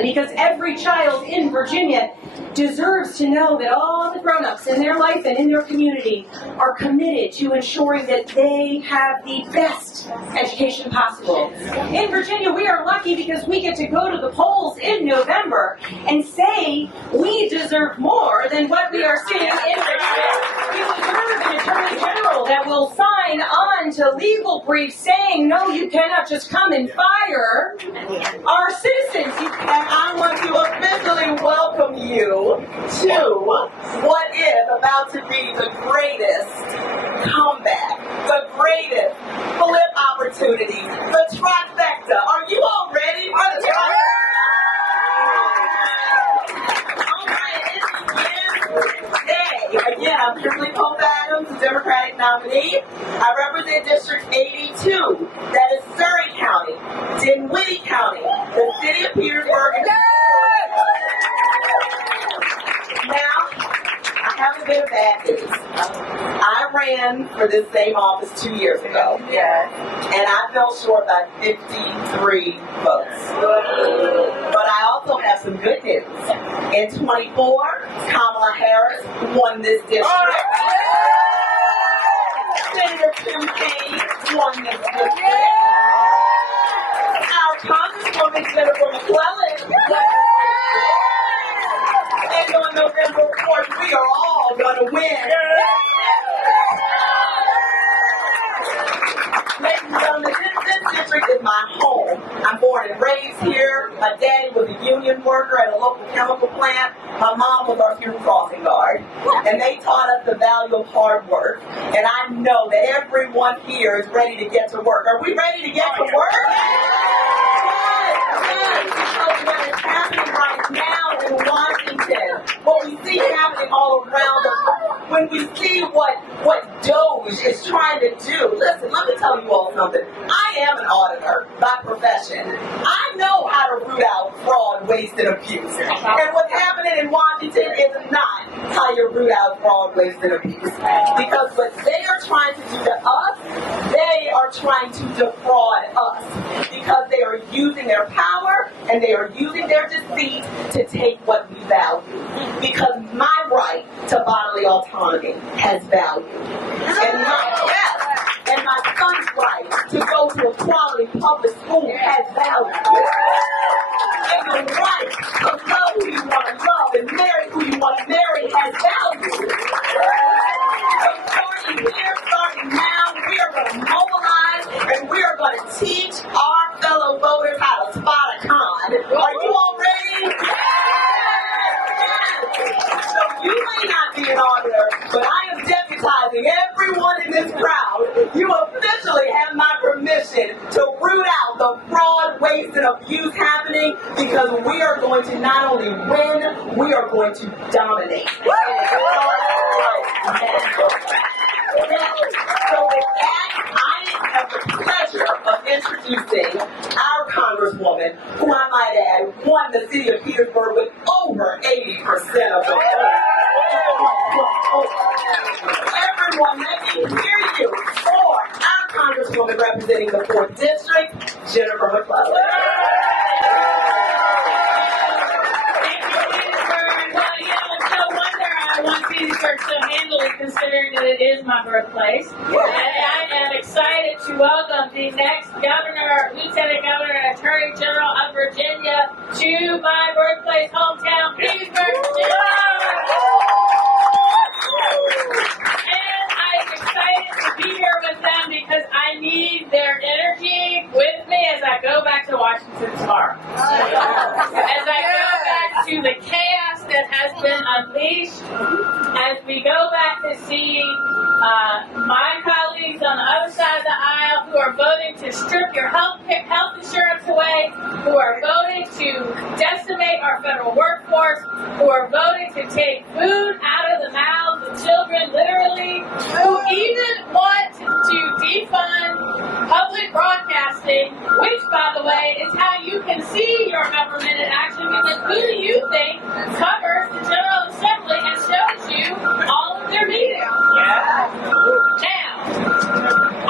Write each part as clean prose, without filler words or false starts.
Because every child in Virginia deserves to know that all the grown-ups in their life and in their community are committed to ensuring that they have the best education possible. In Virginia, we are lucky because we get to go to the polls in November and say we deserve more than what we are seeing in Virginia. We deserve an Attorney General that will sign on to legal briefs saying, no, you cannot just come and fire our citizens. I want to officially welcome you to what is about to be the greatest comeback, the greatest flip opportunity, the trifecta. Are you all ready for the trifecta? All right, it begins today. Again, I'm Kimberly Adams, Democratic nominee. I represent District 82, that is Surrey County, Dinwiddie County, the city of Petersburg, and now, I have a bit of bad news. I ran for this same office 2 years ago, and I fell short by 53 votes. But I also have some good news. In 24, Kamala Harris won this district. Senator Kimberly won this district. Our Congresswoman, Senator McClellan, won this district. And on November 4th, we are all going to win. Ladies and gentlemen, this district is my home. I'm born and raised here. My daddy was a union worker at a local chemical plant. My mom was our fuel crossing guard. And they taught us the value of hard work. And I know that everyone here is ready to get to work. Are we ready to get to work? Because what is happening right now in Washington, what we see happening all around us, when we see what DOJ is trying to do. Listen, let me tell you all something. I am an auditor by profession. I know how to root out fraud, waste, and abuse. And what's happening in Washington is not how you root out fraud, waste, and abuse. Because what they are trying to do to us, they are trying to defraud us. Because they are using their power and they are using their deceit to take what we value. Because my right to bodily autonomy has value. And my son's right to go to a quality public school has value. And the right to love who you want to love and marry who you want to marry has value. So starting here, starting now, we are going to mobilize and we are going to teach our fellow voters how to spot a con. Are you all ready? So you may not be an auditor, but I am deputizing everyone in this crowd. You officially have my permission to root out the fraud, waste, and abuse happening because we are going to not only win, we are going to dominate. So with that, I have the pleasure of introducing our Congresswoman, who I might add, won the city of Petersburg with over 80% of the vote. Everyone, let me hear you for our Congresswoman representing the 4th District, Jennifer McClellan. Petersburg so handily, considering that it is my birthplace. And I am excited to welcome the next governor, lieutenant governor, and attorney general of Virginia to my birthplace, hometown, Petersburg, Virginia. And I'm excited to be here with them because I need their energy with me as I go back to Washington tomorrow. As I go back to the chaos that has been unleashed, as we go back to see my colleagues on the other side of the aisle who are voting to strip your health insurance away, who are voting to decimate our federal workforce, who are voting to take food out of the mouths of children, literally, who even want to defund public broadcasting, which, by the way, is how you can see your government in action, because who do you think covers the General Assembly and shows you all of their meetings? Now,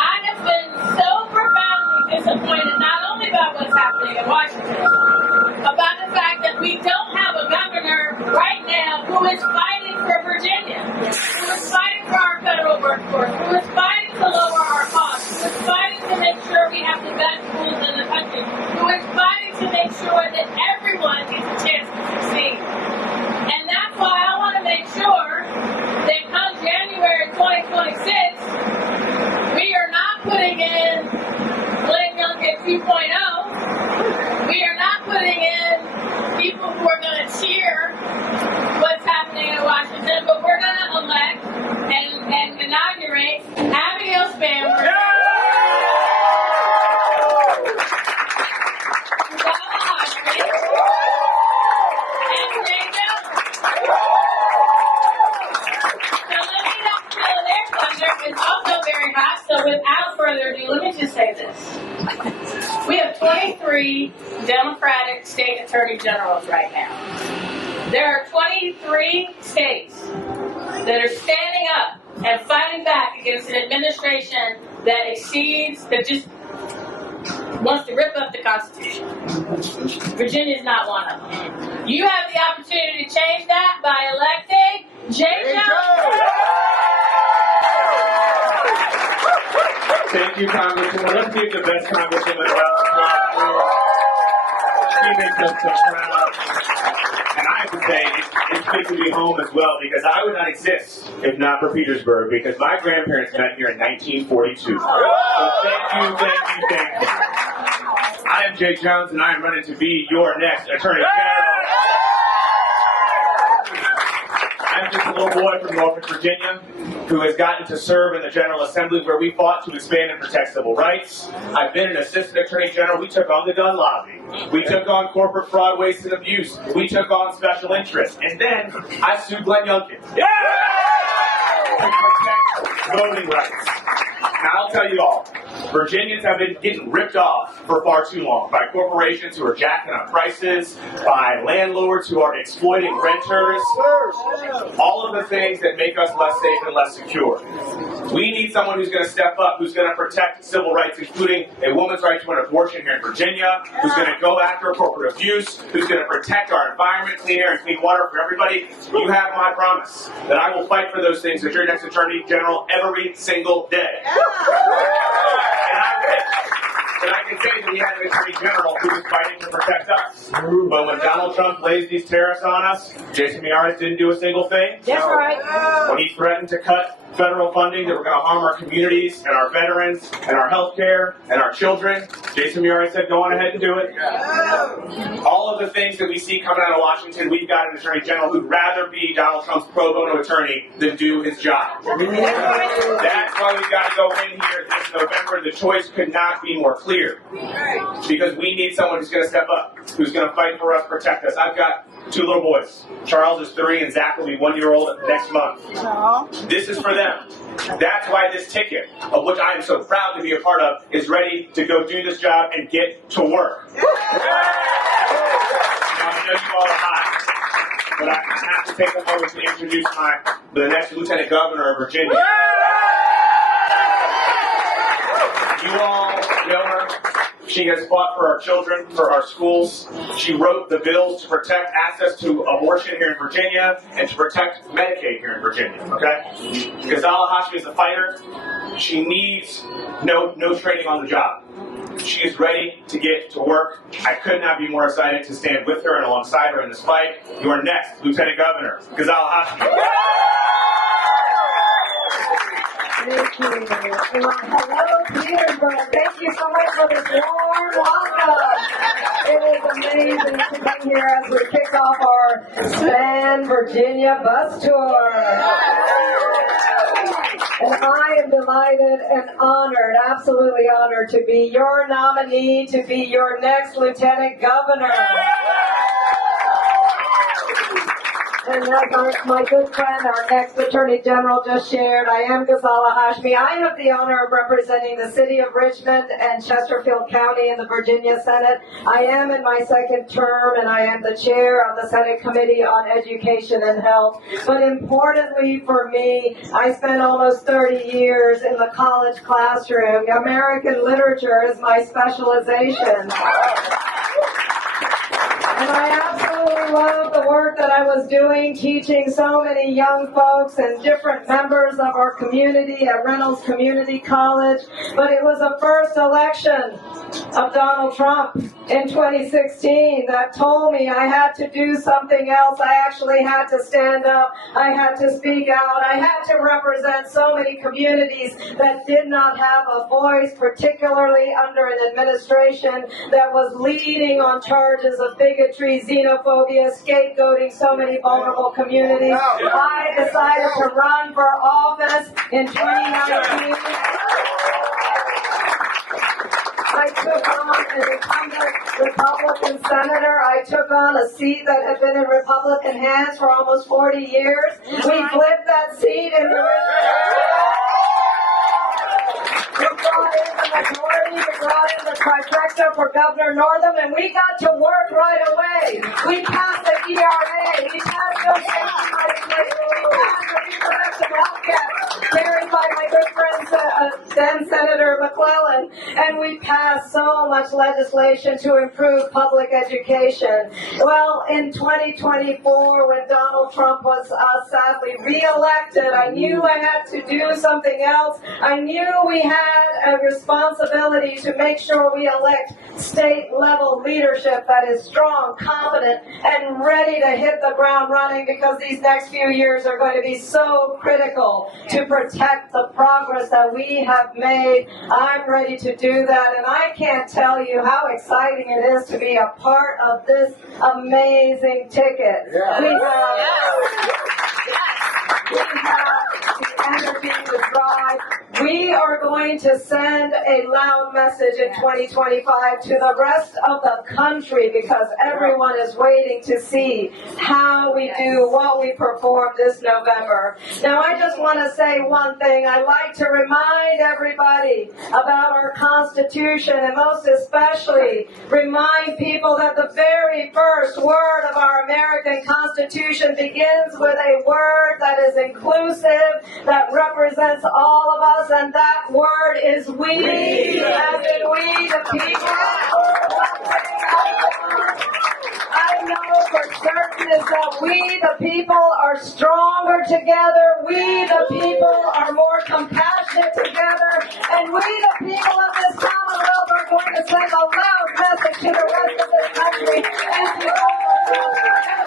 I have been so profoundly disappointed not only about what's happening in Washington, about the fact we don't have a governor right now who is fighting for Virginia, who is fighting for our federal workforce, who is fighting to lower our costs, who is fighting to make sure we have the best schools in the country, who is fighting to make sure that everyone gets a chance to succeed. And that's why I want to make sure that come January 2026, we are not putting in Glenn Youngkin 2.0. We are not putting in people who are going to cheer what's happening in Washington, but we're going to elect and inaugurate Abigail Spanberger, Ghazala Hashmi, and Jay Jones. So let me not steal their thunder. It's also very hot, so without further ado, let me just say this. We have 23 Democratic state attorney generals right now. There are 23 states that are standing up and fighting back against an administration that just wants to rip up the Constitution. Virginia is not one of them. You have the opportunity to change that by electing Jay Jones. Thank you, Congresswoman. Let's give the best Congresswoman around the country. She makes us so proud. And I have to say, it's good to be home as well, because I would not exist if not for Petersburg, because my grandparents met here in 1942. So thank you. I am Jay Jones, and I am running to be your next Attorney General. I'm just a little boy from Norfolk, Virginia, who has gotten to serve in the General Assembly, where we fought to expand and protect civil rights. I've been an Assistant Attorney General. We took on the gun lobby. We took on corporate fraud, waste, and abuse. We took on special interests. And then I sued Glenn Youngkin to protect voting rights. Now, I'll tell you all, Virginians have been getting ripped off for far too long by corporations who are jacking up prices, by landlords who are exploiting renters, all of the things that make us less safe and less secure. We need someone who's going to step up, who's going to protect civil rights, including a woman's right to an abortion here in Virginia, who's going to go after corporate abuse, who's going to protect our environment, clean air and clean water for everybody. You have my promise that I will fight for those things as your next Attorney General every single day. And I wish that I could say that we had an Attorney General who was fighting to protect us. But when Donald Trump blazed these tariffs on us, Jason Miyares didn't do a single thing. That's right. When he threatened to cut federal funding that were going to harm our communities and our veterans and our health care and our children, Jason Miyares said, go on ahead and do it. All of the things that we see coming out of Washington, we've got an Attorney General who'd rather be Donald Trump's pro bono attorney than do his job. That's why we've got to go in here this November. The choice could not be more clear. Because we need someone who's going to step up, who's going to fight for us, protect us. I've got 2 little boys. Charles is 3 and Zach will be 1-year-old next month. This is for them. That's why this ticket, of which I am so proud to be a part of, is ready to go do this job and get to work. Now, I know you all are hot, but I have to take a moment to introduce the next Lieutenant Governor of Virginia. You all know her. She has fought for our children, for our schools. She wrote the bills to protect access to abortion here in Virginia and to protect Medicaid here in Virginia, okay? Ghazala Hashmi is a fighter. She needs no training on the job. She is ready to get to work. I could not be more excited to stand with her and alongside her in this fight. Your next Lieutenant Governor, Ghazala Hashmi. Thank you. Well, hello, Petersburg. Thank you so much for this warm welcome. It is amazing to be here as we kick off our Span Virginia bus tour. And I am delighted and honored, absolutely honored, to be your nominee to be your next Lieutenant Governor. And as my good friend, our next Attorney General just shared, I am Ghazala Hashmi. I have the honor of representing the city of Richmond and Chesterfield County in the Virginia Senate. I am in my 2nd term, and I am the chair of the Senate Committee on Education and Health. But importantly for me, I spent almost 30 years in the college classroom. American literature is my specialization. And I absolutely really loved the work that I was doing, teaching so many young folks and different members of our community at Reynolds Community College. But it was the first election of Donald Trump in 2016 that told me I had to do something else. I actually had to stand up. I had to speak out. I had to represent so many communities that did not have a voice, particularly under an administration that was leading on charges of bigotry, xenophobia, scapegoating so many vulnerable communities. I decided to run for office in 2019. I took on an incumbent Republican senator. I took on a seat that had been in Republican hands for almost 40 years. We flipped that seat in the we brought in the majority, we brought in the trifecta for Governor Northam, and we got to work right away. We passed the ERA, we passed the safety legislation, we passed the reproductive health care, carried by my good friend, then Senator McClellan, and we passed so much legislation to improve public education. Well, in 2024, when Donald Trump was sadly re-elected, I knew I had to do something else. I knew we had a responsibility to make sure we elect state-level leadership that is strong, competent, and ready to hit the ground running, because these next few years are going to be so critical to protect the progress that we have made. I'm ready to do that, and I can't tell you how exciting it is to be a part of this amazing ticket. Yeah. We have the energy to drive. We are going to send a loud message in 2025 to the rest of the country, because everyone is waiting to see how we do, what we perform this November. Now, I just want to say one thing. I like to remind everybody about our Constitution, and most especially remind people that the very first word of our American Constitution begins with a word that is inclusive, that represents all of us, and that word is we, as in we the people. I know for certain is that we the people are stronger together, we the people are more compassionate together, and we the people of this Commonwealth are going to send a loud message to the rest of this country and to all of us.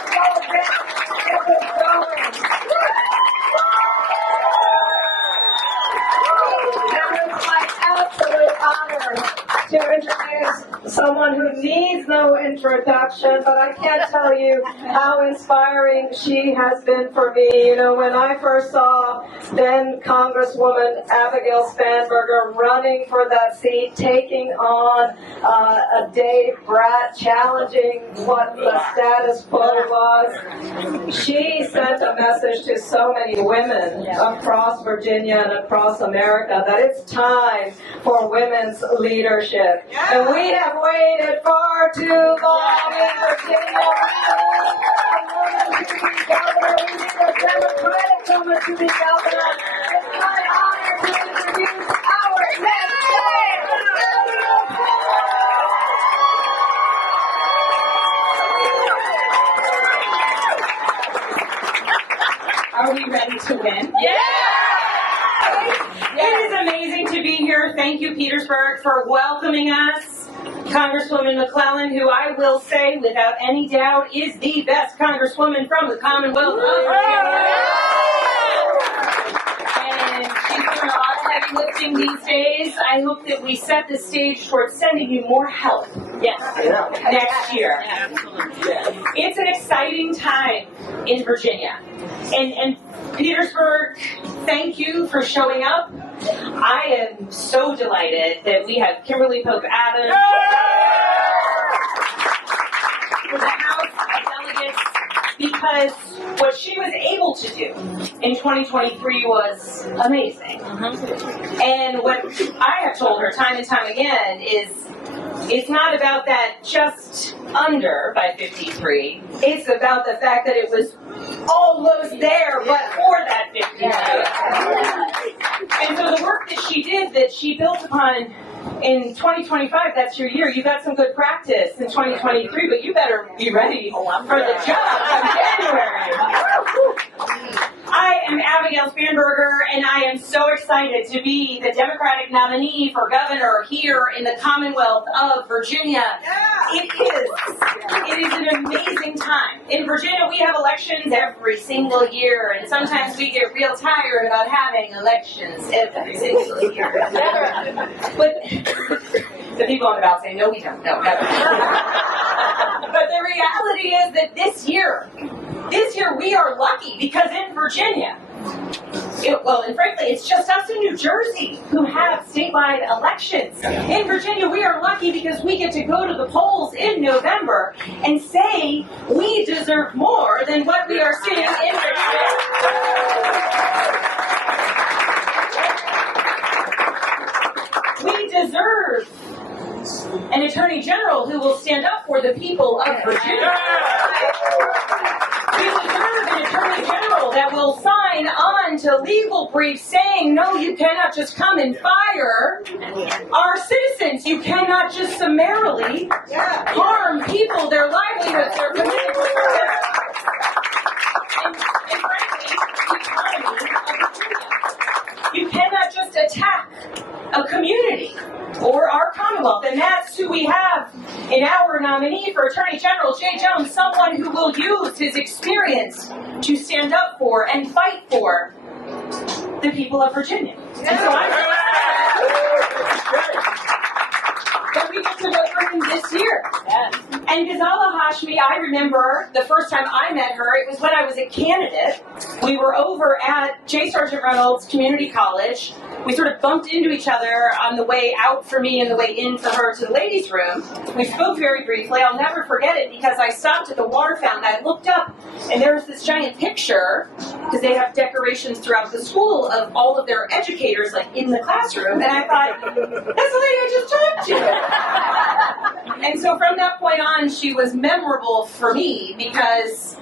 Let's go get this going. It's my absolute honor to introduce someone who needs no introduction, but I can't tell you how inspiring she has been for me. You know, when I first saw then Congresswoman Abigail Spanberger running for that seat, taking on a Dave Brat, challenging what the status quo was, she sent a message to so many women across Virginia and across America that it's time for women's leadership. And we have waited far too long in Virginia. We need a woman to be governor. We need a Democratic woman to be governor. It's my honor to introduce our next Are we ready to win? Yeah! It is amazing to be here. Thank you, Petersburg, for welcoming us. Congresswoman McClellan, who I will say, without any doubt, is the best Congresswoman from the Commonwealth of Virginia. And she's doing a lot of heavy lifting these days. I hope that we set the stage towards sending you more help. Yes. Next year. It's an exciting time in Virginia. And Petersburg, thank you for showing up. I am so delighted that we have Kimberly Pope Adams for the House of Delegates, because what she was able to do in 2023 was amazing. And what I have told her time and time again is, it's not about that just under by 53. It's about the fact that it was almost there, but for that 53. And so So the work that she did, that she built upon in 2025, that's your year. You got some good practice in 2023, but you better be ready for the job in January. I am Abigail Spanberger, and I am so excited to be the Democratic nominee for governor here in the Commonwealth of Virginia. It is an amazing time. In Virginia, we have elections every single year, and sometimes we get real tired about having elections every single year. But the people on the ballot say, no, we don't. No, never. But the reality is that this year we are lucky because in Virginia, and frankly, it's just us in New Jersey who have statewide elections. In Virginia, we are lucky because we get to go to the polls in November and say we deserve more than what we are seeing in Virginia. We deserve an attorney general who will stand up for the people of Virginia. We deserve an attorney general that will sign on to legal briefs saying, no, you cannot just come and fire our citizens. You cannot just summarily harm people, their livelihoods, their political careers. And frankly, the economy of Virginia. You cannot just attack a community or our Commonwealth, and that's who we have in our nominee for Attorney General, Jay Jones, someone who will use his experience to stand up for and fight for the people of Virginia. And so I'm that we get to vote for him this year. And Ghazala Hashmi, I remember the first time I met her, it was when I was a candidate. We were over at J. Sargent Reynolds Community College. We sort of bumped into each other on the way out for me and the way in for her to the ladies' room. We spoke very briefly. I'll never forget it because I stopped at the water fountain. I looked up and there was this giant picture, because they have decorations throughout the school of all of their educators like in the classroom. And I thought, that's the lady I just talked to. And so from that point on, she was memorable for me because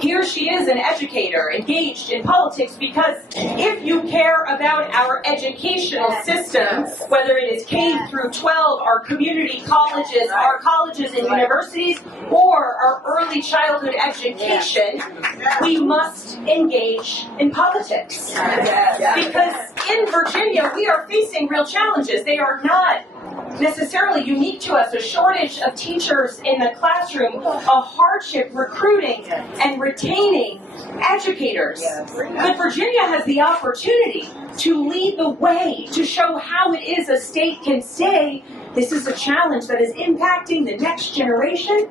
here she is, an educator engaged in politics, because if you care about our educational systems, whether it is K through 12, our community colleges, our colleges and universities, or our early childhood education, we must engage in politics. Because in Virginia, we are facing real challenges. They are not necessarily unique to us, a shortage of teachers in the classroom, a hardship recruiting and retaining educators. But Virginia has the opportunity to lead the way, to show how it is a state can say, this is a challenge that is impacting the next generation,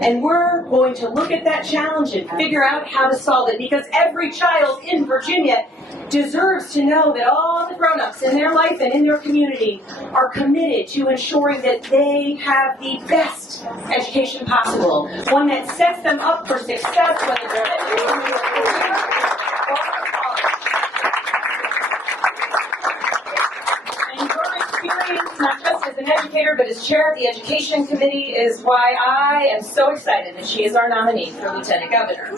and we're going to look at that challenge and figure out how to solve it, because every child in Virginia deserves to know that all the grown-ups in their life and in their community are committed to ensuring that they have the best education possible, one that sets them up for success, whether they're and your experience, not just as an educator, but as chair of the Education Committee, is why I am so excited that she is our nominee for Lieutenant Governor.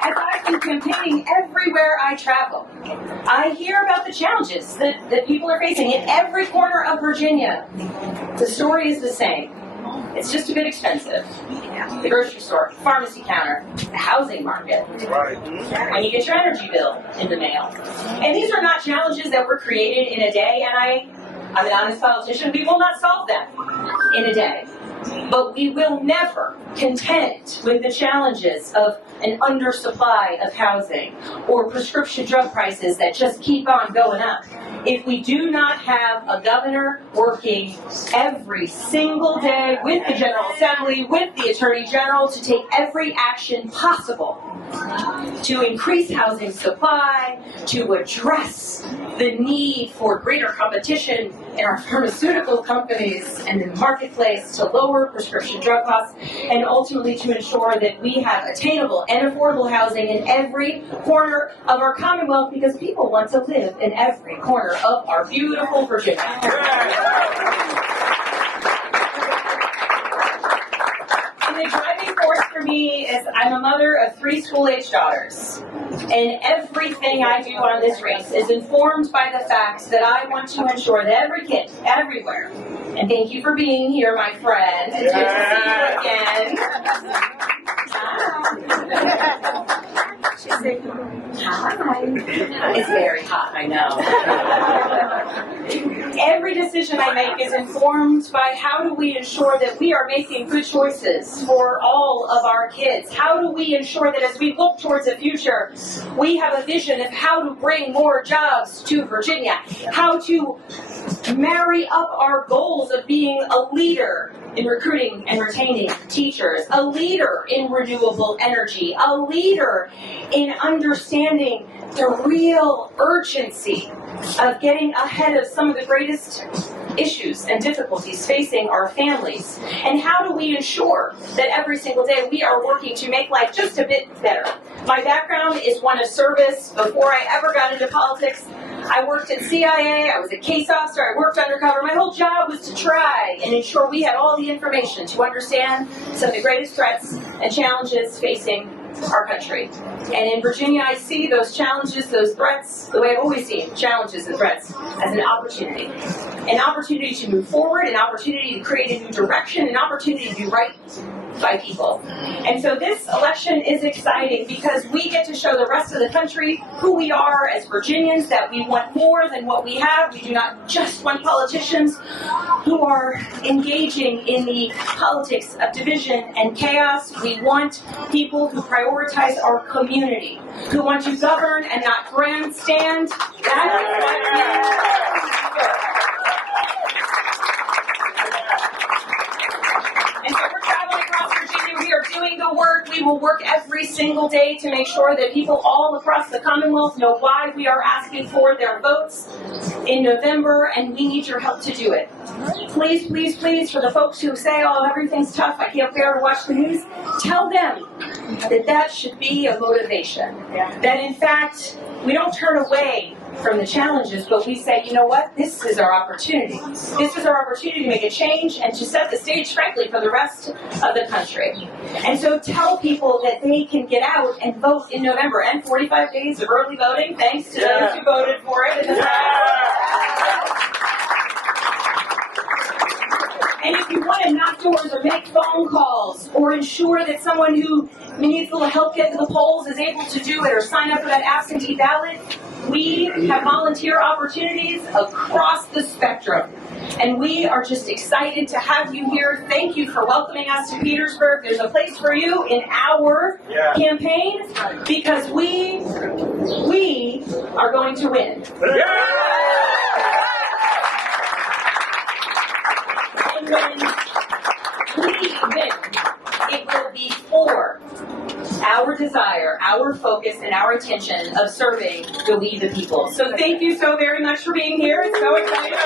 As I've been campaigning everywhere I travel, I hear about the challenges that people are facing in every corner of Virginia. The story is the same. It's just a bit expensive. The grocery store, pharmacy counter, the housing market, when you get your energy bill in the mail. And these are not challenges that were created in a day, and I'm an honest politician. We will not solve them in a day. But we will never contend with the challenges of an undersupply of housing or prescription drug prices that just keep on going up if we do not have a governor working every single day with the General Assembly, with the Attorney General, to take every action possible to increase housing supply, to address the need for greater competition in our pharmaceutical companies and in the marketplace, to lower prescription drug costs, and ultimately to ensure that we have attainable and affordable housing in every corner of our Commonwealth, because people want to live in every corner of our beautiful Virginia. And the driving force for me is I'm a mother of 3 school-age daughters. And everything I do on this race is informed by the fact that I want to ensure that every kid, everywhere, and thank you for being here, my friend. It's good to see you again. Hi. It's very hot, I know. Every decision I make is informed by how do we ensure that we are making good choices for all of our kids? How do we ensure that as we look towards the future, we have a vision of how to bring more jobs to Virginia? How to marry up our goals of being a leader in recruiting and retaining teachers, a leader in renewable energy, a leader in understanding the real urgency of getting ahead of some of the greatest issues and difficulties facing our families. And how do we ensure that every single day we are working to make life just a bit better? My background is one of service. Before I ever got into politics, I worked at CIA, I was a case officer, I worked undercover. My whole job was to try and ensure we had all the information to understand some of the greatest threats and challenges facing our country. And in Virginia, I see those challenges, those threats, the way I've always seen challenges and threats, as an opportunity. An opportunity to move forward, an opportunity to create a new direction, an opportunity to do right by people. And so this election is exciting because we get to show the rest of the country who we are as Virginians, that we want more than what we have. We do not just want politicians who are engaging in the politics of division and chaos. We want people who prioritize our community, who want to govern and not grandstand. That is what we do. And so we're traveling across Virginia. We are doing the work. We will work every single day to make sure that people all across the Commonwealth know why we are asking for their votes in November, and we need your help to do it. Please, please, please, for the folks who say, oh, everything's tough, I can't bear to watch the news, tell them that that should be a motivation. That in fact, we don't turn away from the challenges, but we say, you know what, this is our opportunity. This is our opportunity to make a change and to set the stage, frankly, for the rest of the country. And so tell people that they can get out and vote in November, and 45 days of early voting, thanks to those who voted for it in the past. And if you want to knock doors or make phone calls or ensure that someone who needs a little help get to the polls is able to do it, or sign up for that absentee ballot, we have volunteer opportunities across the spectrum. And we are just excited to have you here. Thank you for welcoming us to Petersburg. There's a place for you in our campaign, because we are going to win. And when we win, it will be for our desire, our focus, and our attention of serving the we the people. So thank you so very much for being here. It's so exciting.